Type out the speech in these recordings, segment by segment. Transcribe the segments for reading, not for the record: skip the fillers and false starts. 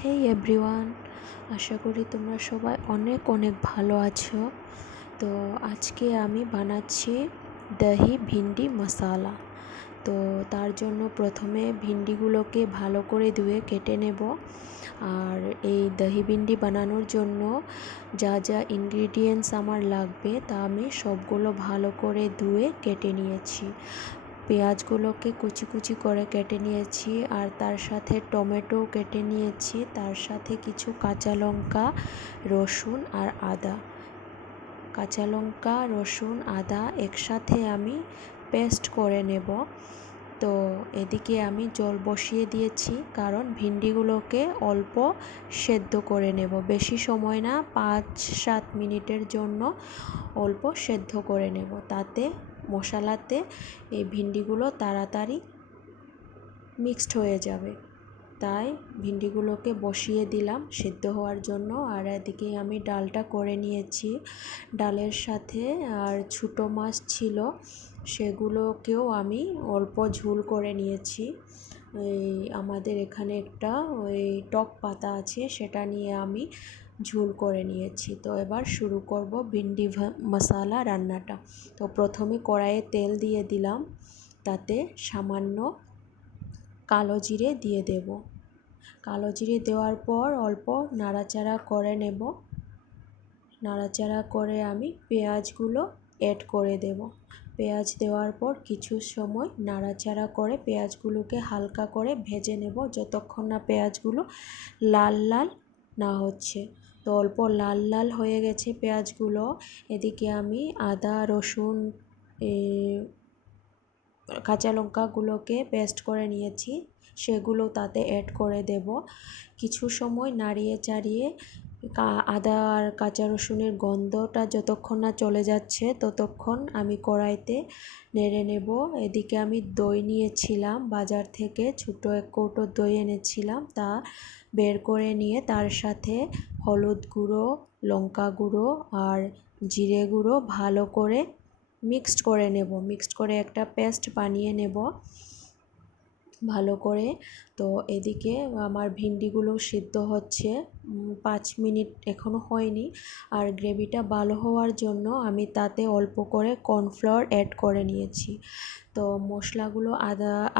হেই everyone, আশা করি তোমরা সবাই অনেক অনেক ভালো আছো। তো আজকে আমি বানাচ্ছি দহি ভিন্ডি মশালা। তো তার জন্য প্রথমে ভিন্ডিগুলোকে ভালো করে ধুয়ে কেটে নেব। আর এই দহি ভিন্ডি বানানোর জন্য যা যা ইনগ্রিডিয়েন্টস আমার লাগবে তা আমি সবগুলো ভালো করে ধুয়ে কেটে নিয়েছি। পেঁয়াজগুলোকে কুচি কুচি করে কেটে নিয়েছি, আর তার সাথে টমেটো কেটে নিয়েছি, তার সাথে কিছু কাঁচা লঙ্কা, রসুন আর আদা। কাঁচা লঙ্কা, রসুন, আদা একসাথে আমি পেস্ট করে নেব। তো এদিকে আমি জল বসিয়ে দিয়েছি, কারণ ভিন্ডিগুলোকে অল্প সেদ্ধ করে নেব, বেশি সময় না, 5-7 মিনিটের জন্য অল্প সেদ্ধ করে নেব। তাতে মশলাতে এই ভিন্ডিগুলো তাড়াতাড়ি মিক্সড হয়ে যাবে। তাই ভিন্ডিগুলোকে বসিয়ে দিলাম সেদ্ধ হওয়ার জন্য। আর এদিকে আমি ডালটা করে নিয়েছি। ডালের সাথে আর ছোটো মাছ ছিল, সেগুলোকেও আমি অল্প ঝোল করে নিয়েছি। এই আমাদের এখানে একটা ওই টক পাতা আছে, সেটা নিয়ে আমি ঝোল করে নিয়েছি। তো এবার শুরু করব ভিন্ডি মশালা রান্নাটা। তো প্রথমে কড়াইয়ে তেল দিয়ে দিলাম, তাতে সামান্য কালো জিরে দিয়ে দেব। কালো জিরে দেওয়ার পর অল্প নাড়াচাড়া করে নেব। নাড়াচাড়া করে আমি পেঁয়াজগুলো অ্যাড করে দেব। পেঁয়াজ দেওয়ার পর কিছু সময় নাড়াচাড়া করে পেঁয়াজগুলোকে হালকা করে ভেজে নেব, যতক্ষণ না পেঁয়াজগুলো লাল লাল না হচ্ছে। তো অল্প লাল লাল হয়ে গেছে পেঁয়াজগুলো। এদিকে আমি আদা, রসুন, কাঁচা লঙ্কাগুলোকে পেস্ট করে নিয়েছি, সেগুলো তাতে অ্যাড করে দেব। কিছু সময় নাড়িয়ে চাড়িয়ে আদা আর কাঁচা রসুনের গন্ধটা যতক্ষণ না চলে যাচ্ছে ততক্ষণ আমি কড়াইতে নেড়ে নেব। এদিকে আমি দই নিয়েছিলাম বাজার থেকে, ছোটো এক কৌটো দই এনেছিলাম, তা বের করে নিয়ে তার সাথে হলুদ গুঁড়ো, লঙ্কা গুঁড়ো আর জিরে গুঁড়ো ভালো করে মিক্সড করে নেব। মিক্সড করে একটা পেস্ট বানিয়ে নেব ভালো করে। তো এদিকে আমার ভিন্ডিগুলো সিদ্ধ হচ্ছে, 5 মিনিট এখনও হয়নি। আর গ্রেভিটা ভালো হওয়ার জন্য আমি তাতে অল্প করে কর্নফ্লাওয়ার অ্যাড করে নিয়েছি। তো মশলাগুলো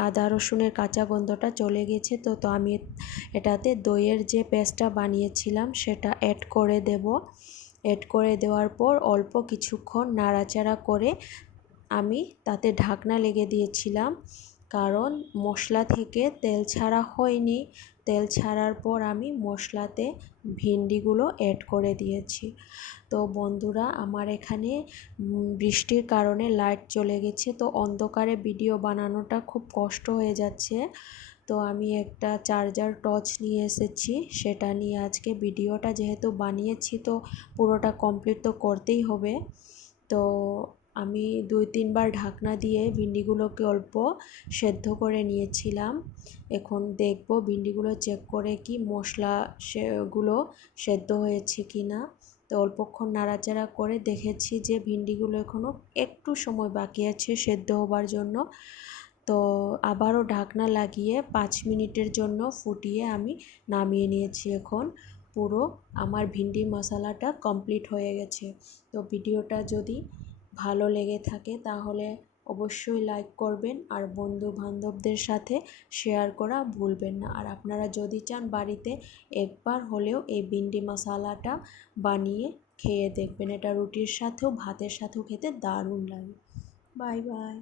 আদা রসুনের কাঁচা গন্ধটা চলে গেছে, তো আমি এটাতে দইয়ের যে পেস্টটা বানিয়েছিলাম সেটা অ্যাড করে দেব। অ্যাড করে দেওয়ার পর অল্প কিছুক্ষণ নাড়াচাড়া করে আমি তাতে ঢাকনা লেগে দিয়েছিলাম, কারণ মশলা থেকে তেল ছাড়া হয়নি। তেল ছাড়ার পর আমি মশলাতে ভিন্ডিগুলো অ্যাড করে দিয়েছি। তো বন্ধুরা, আমার এখানে বৃষ্টির কারণে লাইট চলে গেছে, তো অন্ধকারে ভিডিও বানানোটা খুব কষ্ট হয়ে যাচ্ছে। তো আমি একটা চার্জার টর্চ নিয়ে এসেছি, সেটা নিয়ে আজকে ভিডিওটা যেহেতু বানিয়েছি তো পুরোটা কমপ্লিট তো করতেই হবে। তো আমি 2-3 বার ঢাকনা দিয়ে ভিন্ডিগুলোকে অল্প সেদ্ধ করে নিয়েছিলাম। এখন দেখব ভিন্ডিগুলো চেক করে কি মশলা সেগুলো সেদ্ধ হয়েছে কি না। তো অল্পক্ষণ নাড়াচাড়া করে দেখেছি যে ভিন্ডিগুলো এখনও একটু সময় বাকি আছে সেদ্ধ হবার জন্য। তো আবারও ঢাকনা লাগিয়ে 5 মিনিটের জন্য ফুটিয়ে আমি নামিয়ে নিয়েছি। এখন পুরো আমার ভিন্ডি মশলাটা কমপ্লিট হয়ে গেছে। তো ভিডিওটা যদি ভালো লেগে থাকে তাহলে অবশ্যই লাইক করবেন, আর বন্ধু বান্ধবদের সাথে শেয়ার করা ভুলবেন না। আর আপনারা যদি চান বাড়িতে একবার হলেও এই ভিন্ডি মশলাটা বানিয়ে খেয়ে দেখবেন, এটা রুটির সাথেও ভাতের সাথেও খেতে দারুণ লাগে। Bye bye.